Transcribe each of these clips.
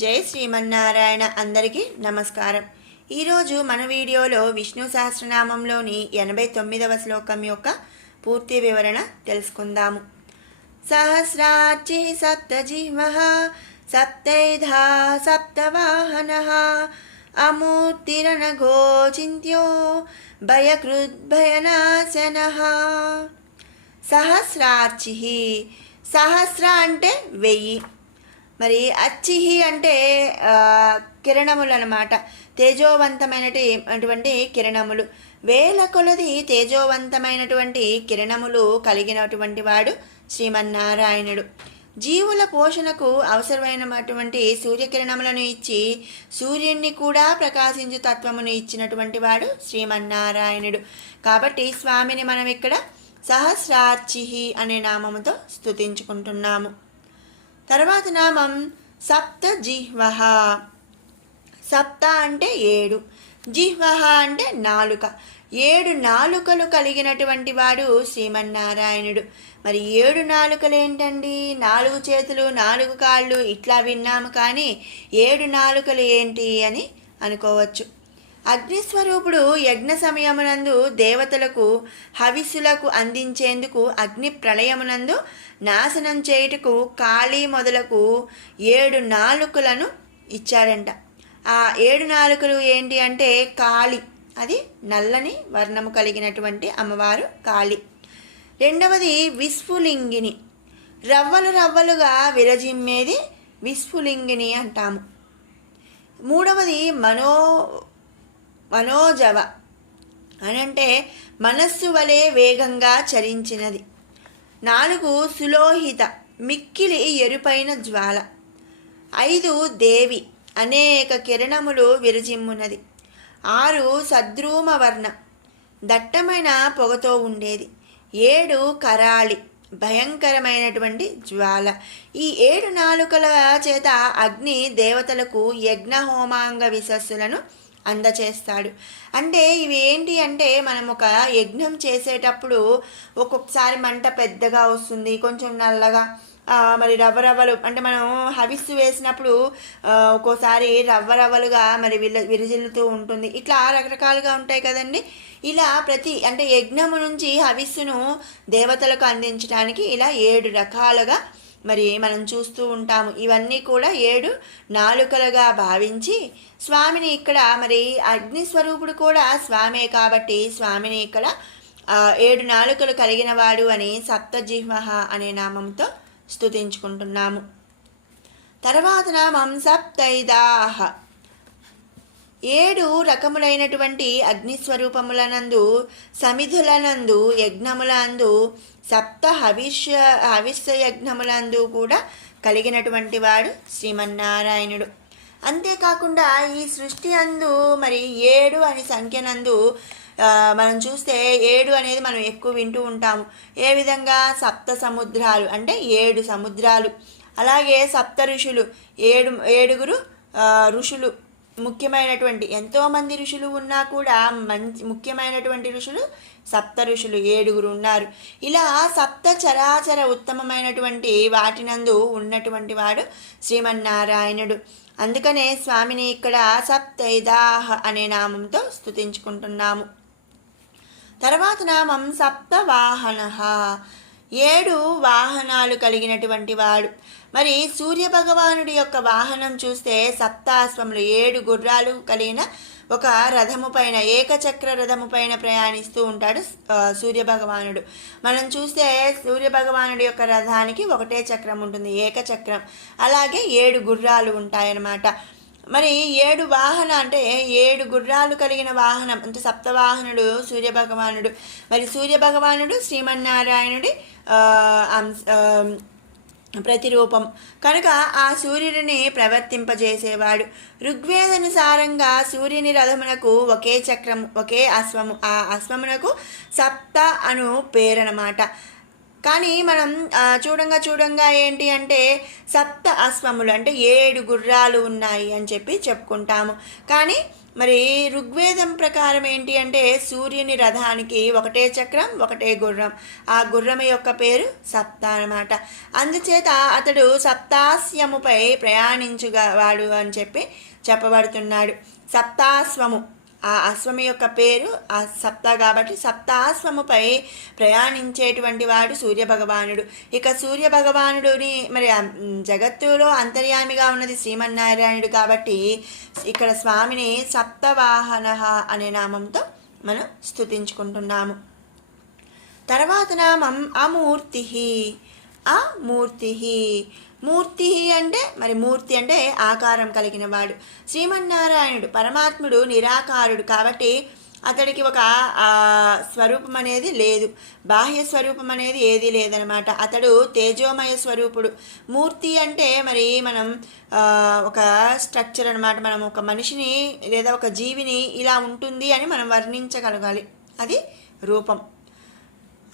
జై శ్రీమన్నారాయణ అందరికీ నమస్కారం. ఈరోజు మన వీడియోలో విష్ణు సహస్రనామంలోని ఎనభై తొమ్మిదవ శ్లోకం యొక్క పూర్తి వివరణ తెలుసుకుందాము. సహస్రార్చి సప్తజిహ్వ సప్తైధా సప్తవాహన అమూర్తిరణఘోచింత్యో భయకృద్భయనాశన సహస్రార్చి సహస్ర అంటే వెయ్యి. మరి అచ్చిహి అంటే కిరణములు అనమాట తేజోవంతమైనటువంటి కిరణములు. వేల కొలది తేజోవంతమైనటువంటి కిరణములు కలిగినటువంటి వాడు శ్రీమన్నారాయణుడు. జీవుల పోషణకు అవసరమైనటువంటి సూర్యకిరణములను ఇచ్చి సూర్యుణ్ణి కూడా ప్రకాశించు తత్వమును ఇచ్చినటువంటి వాడు శ్రీమన్నారాయణుడు. కాబట్టి స్వామిని మనం ఇక్కడ సహస్రార్చిహి అనే నామముతో స్థుతించుకుంటున్నాము తర్వాత నామం సప్త జిహ్వహ సప్త అంటే ఏడు. జిహ్వహ అంటే నాలుక. ఏడు నాలుకలు కలిగినటువంటి వాడు శ్రీమన్నారాయణుడు. మరి ఏడు నాలుకలు ఏంటండి? నాలుగు చేతులు నాలుగు కాళ్ళు ఇట్లా విన్నాము కానీ ఏడు నాలుకలు ఏంటి అని అనుకోవచ్చు. అగ్నిస్వరూపుడు యజ్ఞ సమయమునందు దేవతలకు హవిస్సులకు అందించేందుకు అగ్ని ప్రళయమునందు నాశనం చేయుటకు కాళీ మొదలకు ఏడు నాలుకలను ఇచ్చారంట. ఆ ఏడు నాలుకలు ఏంటి అంటే కాళి. అది నల్లని వర్ణము కలిగినటువంటి అమ్మవారు కాళి. రెండవది విస్ఫులింగిని రవ్వలు రవ్వలుగా విరజిమ్మేది విస్ఫులింగిని అంటాము. మూడవది మనో మనోజవ అనంటే మనస్సు వలె వేగంగా చరించినది. నాలుగు సులోహిత మిక్కిలి ఎరుపైన జ్వాల. ఐదు దేవి అనేక కిరణములు విరజిమ్మున్నది ఆరు సద్రూమ వర్ణ దట్టమైన పొగతో ఉండేది. ఏడు కరాళి భయంకరమైనటువంటి జ్వాల. ఈ ఏడు నాలుకల చేత అగ్ని దేవతలకు యజ్ఞ హోమాంగ విశస్సులను అందచేస్తాడు. అంటే ఇవి ఏంటి అంటే మనం ఒక యజ్ఞం చేసేటప్పుడు ఒక్కొక్కసారి మంట పెద్దగా వస్తుంది కొంచెం నల్లగా మరి రవ్వ రవ్వలు అంటే మనం హవిస్సు వేసినప్పుడు ఒక్కోసారి రవ్వ రవ్వలుగా మరి విల విరజిల్లుతూ ఉంటుంది. ఇట్లా రకరకాలుగా ఉంటాయి కదండి. ఇలా ప్రతి అంటే యజ్ఞము నుంచి హవిస్సును దేవతలకు అందించడానికి ఇలా ఏడు రకాలుగా మరి మనం చూస్తూ ఉంటాము. ఇవన్నీ కూడా ఏడు నాలుకలుగా భావించి స్వామిని ఇక్కడ మరి అగ్ని స్వరూపుడు కూడా స్వామే కాబట్టి స్వామిని ఇక్కడ ఏడు నాలుకలు కలిగిన వాడు అని సప్తజిహ్వ అనే నామంతో స్థుతించుకుంటున్నాము తర్వాత నామం సప్తైదాహ. ఏడు రకములైనటువంటి అగ్నిస్వరూపములనందు సమిధులనందు యజ్ఞములందు సప్త హవిష్య హవిష్య యజ్ఞములందు కూడా కలిగినటువంటి వాడు శ్రీమన్నారాయణుడు. అంతేకాకుండా ఈ సృష్టి అందు మరి ఏడు అనే సంఖ్యనందు మనం చూస్తే ఏడు అనేది మనం ఎక్కువ వింటూ ఉంటాము. ఏ విధంగా? సప్త సముద్రాలు అంటే ఏడు సముద్రాలు. అలాగే సప్త ఋషులు ఏడు ఏడుగురు ఋషులు. ముఖ్యమైనటువంటి ఎంతోమంది ఋషులు ఉన్నా కూడా మంచి ముఖ్యమైనటువంటి ఋషులు సప్త ఋషులు ఏడుగురు ఉన్నారు. ఇలా సప్త చరాచర ఉత్తమమైనటువంటి వాటినందు ఉన్నటువంటి వాడు శ్రీమన్నారాయణుడు. అందుకనే స్వామిని ఇక్కడ సప్తైదాహ అనే నామంతో స్థుతించుకుంటున్నాము తర్వాత నామం సప్త వాహన ఏడు వాహనాలు కలిగినటువంటి వాడు. మరి సూర్య భగవానుడి యొక్క వాహనం చూస్తే సప్తాశ్వములు ఏడు గుర్రాలు కలిగిన ఒక రథము పైన ఏకచక్ర రథము పైన ప్రయాణిస్తూ ఉంటాడు సూర్యభగవానుడు. సూర్య భగవానుడు మనం చూస్తే సూర్య భగవానుడి యొక్క రథానికి ఒకటే చక్రం ఉంటుంది ఏకచక్రం. అలాగే ఏడు గుర్రాలు ఉంటాయన్నమాట. మరి ఏడు వాహన అంటే ఏడు గుర్రాలు కలిగిన వాహనం అంటే సప్తవాహనుడు సూర్య భగవానుడు మరి సూర్య భగవానుడు శ్రీమన్నారాయణుడి అంశ- ప్రతిరూపం. కనుక ఆ సూర్యుడిని ప్రవర్తింపజేసేవాడు. ఋగ్వేదానుసారంగా సూర్యుని రథమునకు ఒకే చక్రం ఒకే అశ్వము ఆ అశ్వమునకు సప్త అను పేరనమాట కానీ మనం చూడంగా చూడంగా ఏంటి అంటే సప్త అశ్వములు అంటే ఏడు గుర్రాలు ఉన్నాయి అని చెప్పి చెప్పుకుంటాము. కానీ మరి ఋగ్వేదం ప్రకారం ఏంటి అంటే సూర్యుని రథానికి ఒకటే చక్రం ఒకటే గుర్రం. ఆ గుర్రం యొక్క పేరు సప్త అన్నమాట. అందుచేత అతడు సప్తాస్యముపై ప్రయాణించుగా వాడు అని చెప్పి చెప్పబడుతున్నాడు. సప్తాశ్వము. ఆ అశ్వము యొక్క పేరు ఆ సప్త కాబట్టి సప్తాశ్వముపై ప్రయాణించేటువంటి వాడు సూర్య భగవానుడు ఇక సూర్య భగవానుడిని మరి జగత్తులో అంతర్యామిగా ఉన్నది శ్రీమన్నారాయణుడు కాబట్టి ఇక్కడ స్వామిని సప్తవాహన అనే నామంతో మనం స్తుతించుకుంటున్నాము. తర్వాత నామం అమూర్తి. అమూర్తి మూర్తి అంటే మరి మూర్తి అంటే ఆకారం కలిగిన వాడు. శ్రీమన్నారాయణుడు పరమాత్ముడు నిరాకారుడు కాబట్టి అతడికి ఒక స్వరూపం అనేది లేదు. బాహ్య స్వరూపం అనేది ఏదీ లేదనమాట అతడు తేజోమయ స్వరూపుడు. మూర్తి అంటే మరి మనం ఒక స్ట్రక్చర్ అనమాట మనం ఒక మనిషిని లేదా ఒక జీవిని ఇలా ఉంటుంది అని మనం వర్ణించగలగాలి. అది రూపం.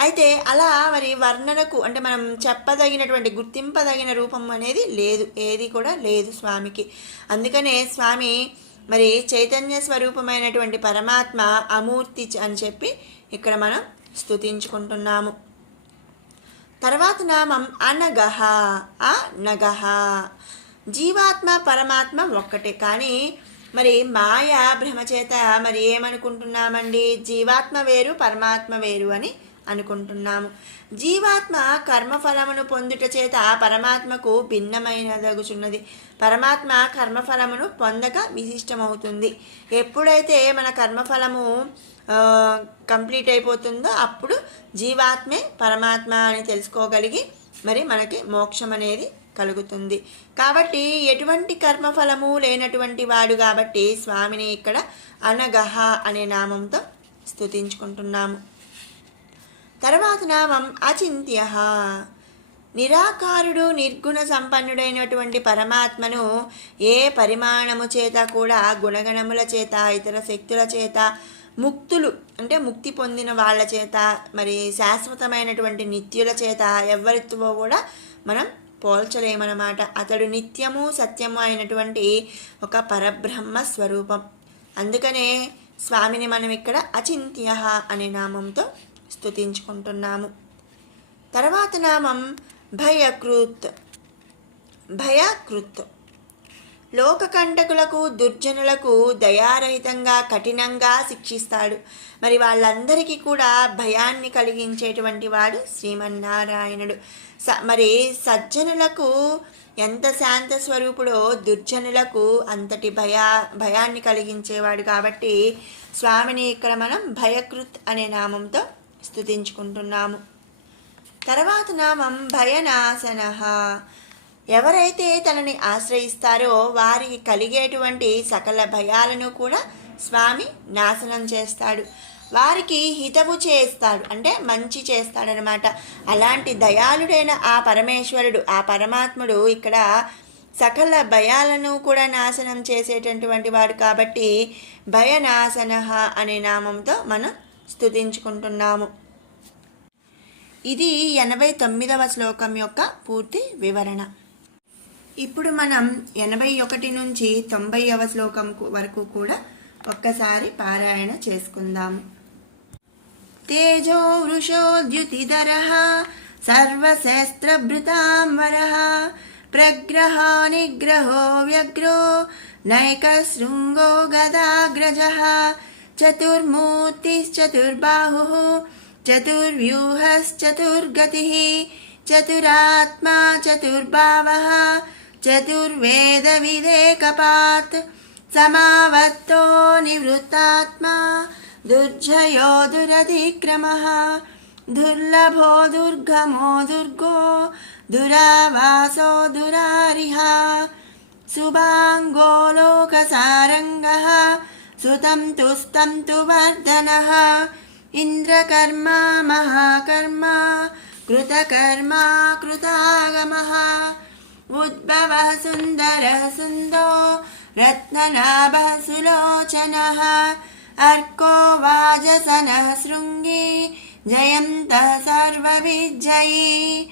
అయితే అలా మరి వర్ణనకు అంటే మనం చెప్పదగినటువంటి గుర్తింపదగిన రూపం అనేది లేదు. ఏది కూడా లేదు స్వామికి. అందుకనే స్వామి మరి చైతన్య స్వరూపమైనటువంటి పరమాత్మ అమూర్తి అని చెప్పి ఇక్కడ మనం స్తుతించుకుంటున్నాము. తర్వాత నామం అనగహ అనగహ జీవాత్మ పరమాత్మ ఒక్కటే. కానీ మరి మాయ భ్రమచేత మరి ఏమనుకుంటున్నామండి? జీవాత్మ వేరు పరమాత్మ వేరు అని అనుకుంటున్నాము. జీవాత్మ కర్మఫలమును పొందుట చేత పరమాత్మకు భిన్నమైనదగుచున్నది. పరమాత్మ కర్మఫలమును పొందక విశిష్టమవుతుంది. ఎప్పుడైతే మన కర్మఫలము కంప్లీట్ అయిపోతుందో అప్పుడు జీవాత్మే పరమాత్మ అని తెలుసుకోగలిగి మరి మనకి మోక్షం అనేది కలుగుతుంది. కాబట్టి ఎటువంటి కర్మఫలము లేనటువంటి వాడు కాబట్టి స్వామిని ఇక్కడ అనగహ అనే నామంతో స్తుతించుకుంటున్నాము. తర్వాత నామం అచింత్య. నిరాకారుడు నిర్గుణ సంపన్నుడైనటువంటి పరమాత్మను ఏ పరిమాణము చేత కూడా గుణగణముల చేత ఇతర శక్తుల చేత ముక్తులు అంటే ముక్తి పొందిన వాళ్ళ చేత మరి శాశ్వతమైనటువంటి నిత్యుల చేత ఎవరితో కూడా మనం పోల్చలేమన్నమాట. అతడు నిత్యము సత్యము అయినటువంటి ఒక పరబ్రహ్మ స్వరూపం. అందుకనే స్వామిని మనం ఇక్కడ అచింత్య అనే నామంతో స్తుతించుకుంటున్నాము. తర్వాత నామం భయకృత్. భయకృత్. లోకకంటకులకు దుర్జనులకు దయారహితంగా కఠినంగా శిక్షిస్తాడు. మరి వాళ్ళందరికీ కూడా భయాన్ని కలిగించేటువంటి వాడు శ్రీమన్నారాయణుడు. స మరి సజ్జనులకు ఎంత శాంత స్వరూపుడో దుర్జనులకు అంతటి భయా భయాన్ని కలిగించేవాడు కాబట్టి స్వామిని ఇక్కడ మనం భయకృత్ అనే నామంతో స్థుతించుకుంటున్నాము తర్వాత నామం భయనాశన. ఎవరైతే తనని ఆశ్రయిస్తారో వారికి కలిగేటువంటి సకల భయాలను కూడా స్వామి నాశనం చేస్తాడు. వారికి హితవు చేస్తాడు. అంటే మంచి చేస్తాడనమాట. అలాంటి దయాళుడైన ఆ పరమేశ్వరుడు ఆ పరమాత్ముడు ఇక్కడ సకల భయాలను కూడా నాశనం చేసేటటువంటి వాడు కాబట్టి భయనాశన అనే నామంతో మనం స్థుతించుకుంటున్నాము ఇది ఎనభై తొమ్మిదవ శ్లోకం యొక్క పూర్తి వివరణ. ఇప్పుడు మనం ఎనభై ఒకటి నుంచి తొంభైవ శ్లోకం వరకు కూడా ఒక్కసారి పారాయణ చేసుకుందాము తేజో వృషోద్యుతిధర సర్వశస్త్రభృతాంబర ప్రగ్రహ నిగ్రహో వ్యగ్రో నైకశృంగో గదాగ్రజ चतुर्मूर्तिश्चतुर्बाहुः चतुर्व्यूहश्चतुर्गतिः चतुरात्मा चतुर्भावः चतुर्वेदविदेकपात् समावर्तो निवृत्तात्मा दुर्जयो दुरधिक्रमः दुर्लभो दुर्गमो दुर्गो दुरावासो दुरारिहा सुभाङ्गो लोकसारङ्गः सुतं तुस्तं तु वर्धनः। इन्द्रकर्मा, महाकर्मा, कृतकर्मा, कृतागमः। उद्भवः सुन्दरः सुन्दो रत्ननाभः सुलोचनः। अर्को वाजसनः शृङ्गी, जयन्तः सर्वविजयी।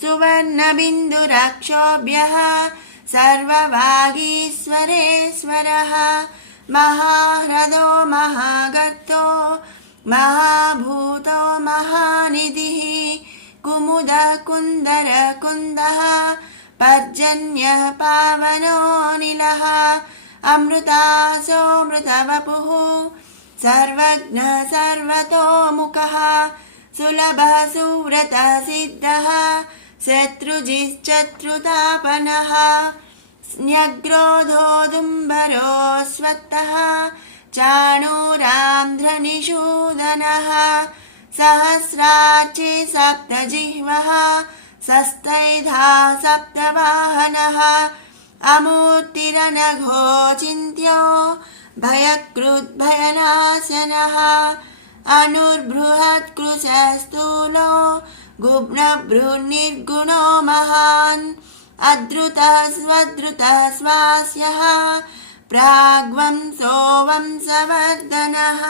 सुवर्णबिन्दुरक्षोभ्यः सर्ववागीश्वरेश्वरः महाह्रदो महागर्तो महाभूतो महानिधिः कुमुदः कुन्दरकुन्दः पर्जन्यः पावनोऽनिलः अमृतासोऽमृतवपुः सर्वज्ञः सर्वतोमुखः सुलभः सुव्रतः सिद्धः शत्रुजिश्चत्रुतापनः स्न्यग्रोधोदुम्बरो स्वत्तः चाणूरान्ध्रनिषूदनः सहस्रार्चे सप्तजिह्वः सस्तैधा सप्तवाहनः अमूर्तिरनघो चिन्त्यो भयकृद्भयनाशनः अनुर्बृहत्कृशस्थूलो गुब्नबृन्निर्गुणो महान् अद्रुतः स्वद्रुतः स्वास्यः प्राग्वंसो वंसवर्धनः